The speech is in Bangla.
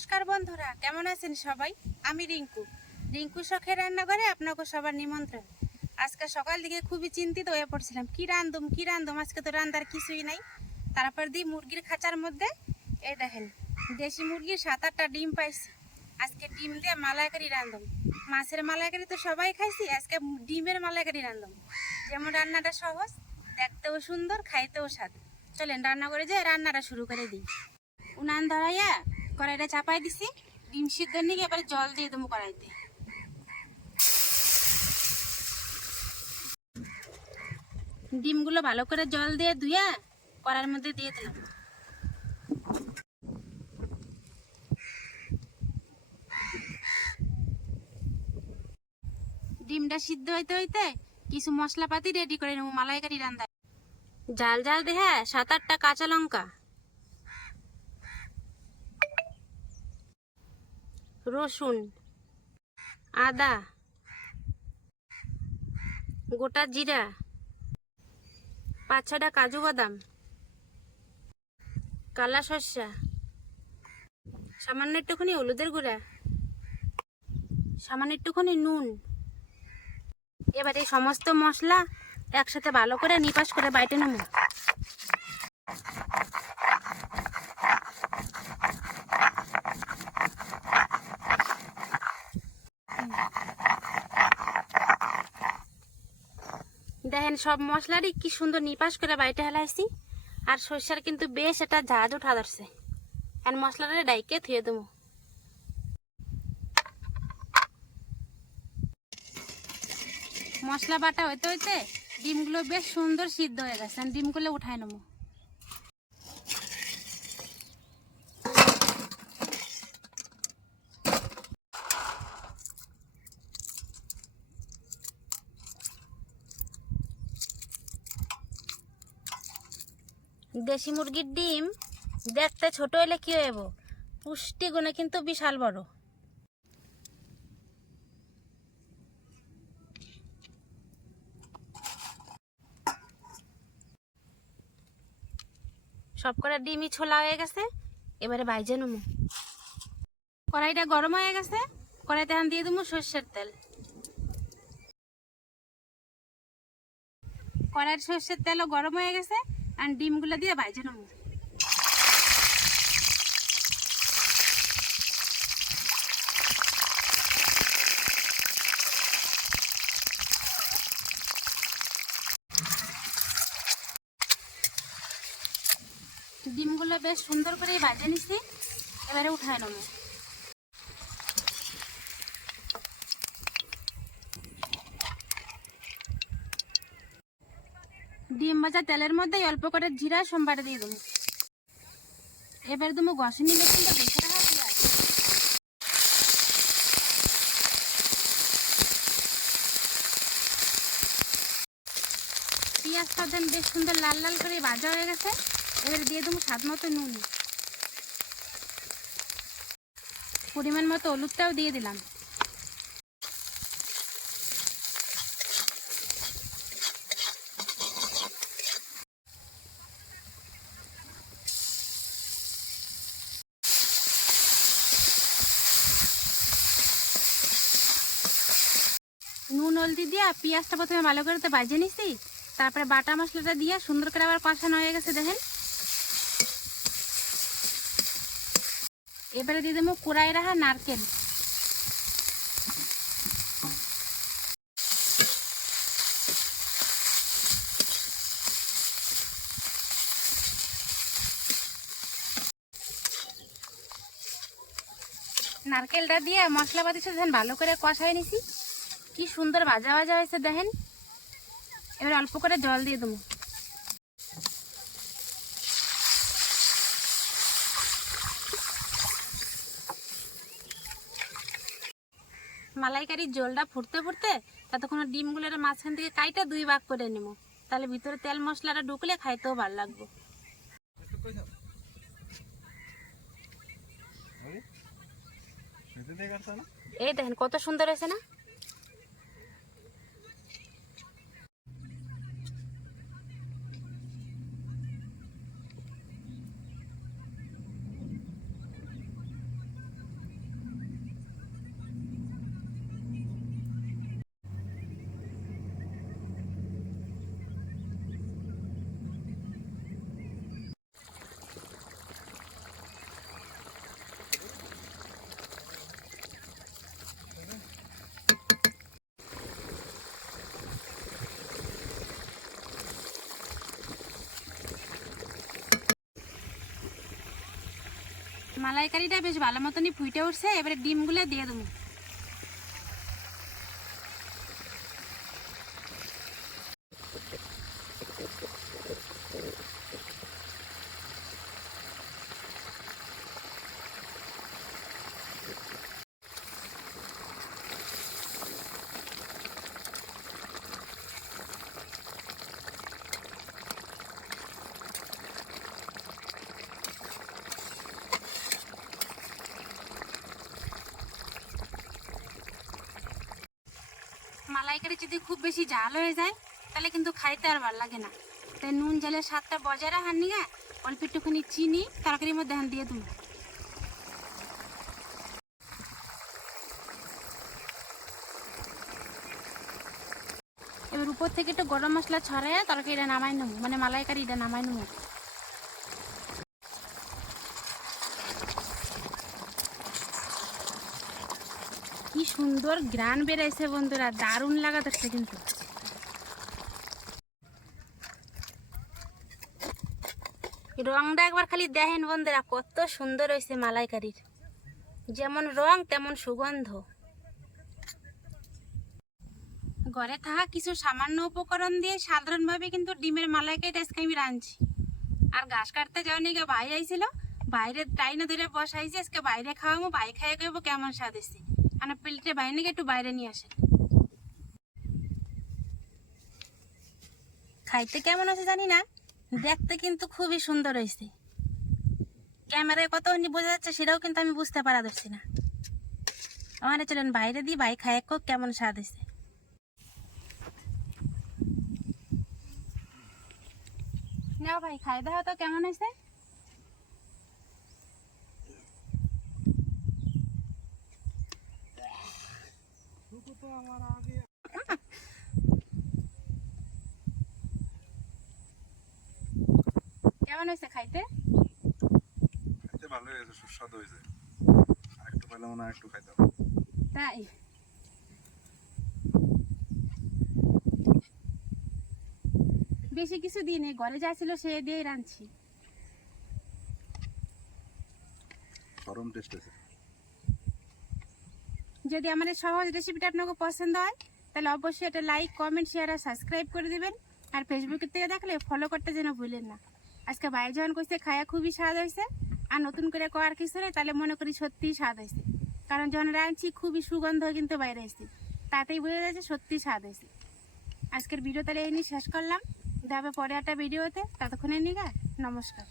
নমস্কার বন্ধুরা, কেমন আছেন সবাই? আমি রিঙ্কু। রিঙ্কু শখের রান্নাঘরে আপনাকে সবার নিমন্ত্রণ। আজকে সকাল দিকে খুবই চিন্তিত হয়ে পড়ছিলাম, কি রান্ধুম কি রান্ধুম আজকে তো রান্দার কিছুই নাই। তারপর দিই মুরগির খাঁচার মধ্যে, এই দেখেন, দেশি মুরগির সাত আটটা ডিম পাইছি। আজকে ডিম দিয়ে মালাইকারি রান্ধুম মাছের মালাইকারি তো সবাই খাইছি, আজকে ডিমের মালাইকারি রান্ধুম যেমন রান্নাটা সহজ, দেখতেও সুন্দর, খাইতেও স্বাদ। চলেন রান্না করে যে রান্নাটা শুরু করে দিই। উনান ধরাইয়া কড়াইটা চাপাই দিছি, ডিম সিদ্ধ নিয়ে এবারে জল দিয়ে দেবো কড়াইতে। ডিমগুলো ভালো করে জল দিয়ে ধুয়ে কড়ার মধ্যে দিয়ে দিলাম। ডিমটা সিদ্ধ হইতে হইতে কিছু মশলাপাতি রেডি করে নেব মালাইকারি রান্না জাল জাল দেহা সাত আটটা কাঁচা লঙ্কা। রসুন, আদা, গোটা জিরা, পাঁচ ছটা কাজু বাদাম, কালা শস্যা সামান্য একটুখানি হলুদের গুঁড়া, সামান্য একটুখানি নুন। এবার এই সমস্ত মশলা একসাথে ভালো করে নিপাস করে বাইটে নেব। দেখেন সব মশলারই কি সুন্দর নিপাস করে বাইটে হেলাইছি আর সরষের কিন্তু বেশ এটা জাহাজ উঠা ধরছে। আর মশলাটা ডাইকে থুয়ে দেবো। মশলা বাটা হইতে হইতে ডিমগুলো বেশ সুন্দর সিদ্ধ হয়ে গেছে। ডিমগুলো উঠাই নেব। দেশি মুরগির ডিম দেখতে ছোট হলে কি পুষ্টি গুণে কিন্তু বিশাল বড়। সব কটা ডিমই ছোলা হয়ে গেছে, এবারে বাইজে নেব কড়াইটা গরম হয়ে গেছে, কড়াইতে এখন দিয়ে দেবো সর্ষের তেল। কড়াইয়ের সর্ষের তেলও গরম হয়ে গেছে আর ডিমগুলো দিয়ে বাইজে নেব। ডিমগুলো বেশ সুন্দর করে ভাজে নিছি এবারে উঠায় নেব ডিম ভাজা তেলের মধ্যে অল্প করে জিরা সোমবারে দিয়ে দেবো। এবার তুমি নিলে কিন্তু দেখে রাখা পেঁয়াজ পেঁয়াজটা দেন বেশ সুন্দর লাল লাল করে ভাজা হয়ে গেছে। এবারে দিয়ে দেবো স্বাদ মতো নুন। পরিমাণ মতো হলুদটাও দিয়ে দিলাম। নুন, হলদি দিয়া পেঁয়াজটা প্রথমে ভালো করে তো নিছি। তারপরে বাটা মশলাটা দিয়ে সুন্দর করে আবার কষানো হয়ে গেছে, দেখেন। এবারে দিয়ে দেবো কুড়াই রাখা নারকেল। নারকেলটা দিয়ে মশলাপাতির সাথে ভালো করে কষাই নিছি। কি সুন্দর ভাজা ভাজা হয়েছে দেখেন। এবার অল্প করে জল দিয়ে দেবো। মালাইকারির জলটা ফুটতে ফুটতে ততক্ষণ ডিমগুলোর মাঝখান থেকে কাইটা দুই ভাগ করে নেব। তাহলে ভিতরে তেল মশলাটা ঢুকলে খাইতেও ভালো লাগবে। এই দেখেন কত সুন্দর হয়েছে না? মালাইকারিটা বেশ ভালো মতনই ফুইটে উঠছে এবারে ডিমগুলো দিয়ে দেবো। মালাইকারি যদি খুব বেশি ঝাল হয়ে যায়, তাহলে কিন্তু খাইতে আর ভালো লাগে না। তাই নুন ঝালের স্বাদটা বজায় রাখার নিগা অল্প একটুখানি চিনি, তরকারির মধ্যে হান দিয়ে দেবো। এবার উপর থেকে একটু গরম মশলা ছড়াইয়া তরকারিটা নামাই নেব মানে মালাইকারিটা নামাই নেব কি সুন্দর গ্রান বেড়াইছে বন্ধুরা, দারুণ লাগা যাচ্ছে কিন্তু। রংটা একবার খালি দেখেন বন্ধুরা, কত সুন্দর হয়েছে মালাইকারির। যেমন রং, তেমন সুগন্ধ। ঘরে থাকা কিছু সামান্য উপকরণ দিয়ে সাধারণভাবে কিন্তু ডিমের মালাইকারি আজকে আমি রাঁধছি। আর ঘাস কাটতে যাওয়ার নিয়ে ভাই আইছিল, বাইরে টাইনে ধরে বসাইছি, আজকে বাইরে খাওয়াবো ভাই খাইয়ে কেমন স্বাদ এসে মানে প্লেটে বাইরে নিয়ে একটু বাইরে নিয়ে আসেন। খাইতে কেমন আছে জানি না, দেখতে কিন্তু খুবই সুন্দর হয়েছে। ক্যামেরায় কত বোঝা যাচ্ছে সেটাও কিন্তু আমি বুঝতে পারা যাচ্ছি না। আমার চলেন বাইরে দিই, ভাই খায় কোক কেমন স্বাদ হয়েছে। নাও ভাই, খাই দাও তো, কেমন হয়েছে? কেমন হয়েছে খাইতে? খাইতে ভালো হয়েছে সুস্বাদু হয়েছে। পেলে মনে হয় একটু খাইতাম। তাই? বেশি কিছু দিই নেই ঘরে যা ছিল সে দিয়েই রাঁধছি। গরম টেস্ট আছে যদি আমার এই সহজ রেসিপিটা আপনাকে পছন্দ হয়, তাহলে অবশ্যই এটা লাইক কমেন্ট শেয়ার আর সাবস্ক্রাইব করে দিবেন। আর ফেসবুকের থেকে দেখলে ফলো করতে যেন ভুলেন না। আজকে ভাই যখন কইছে খায়া খুবই স্বাদ হয়েছে, আর নতুন করে করার কিছু নেই তাহলে মনে করি সত্যিই স্বাদ হয়েছে। কারণ যখন রাঁধছি, খুবই সুগন্ধ কিন্তু বাইরে এসেছে তাতেই বোঝা যাচ্ছে সত্যি স্বাদ হয়েছে। আজকের ভিডিও তাহলে এই নিয়ে শেষ করলাম। দেখা পরে একটা ভিডিওতে ততক্ষণে নিগা, নমস্কার।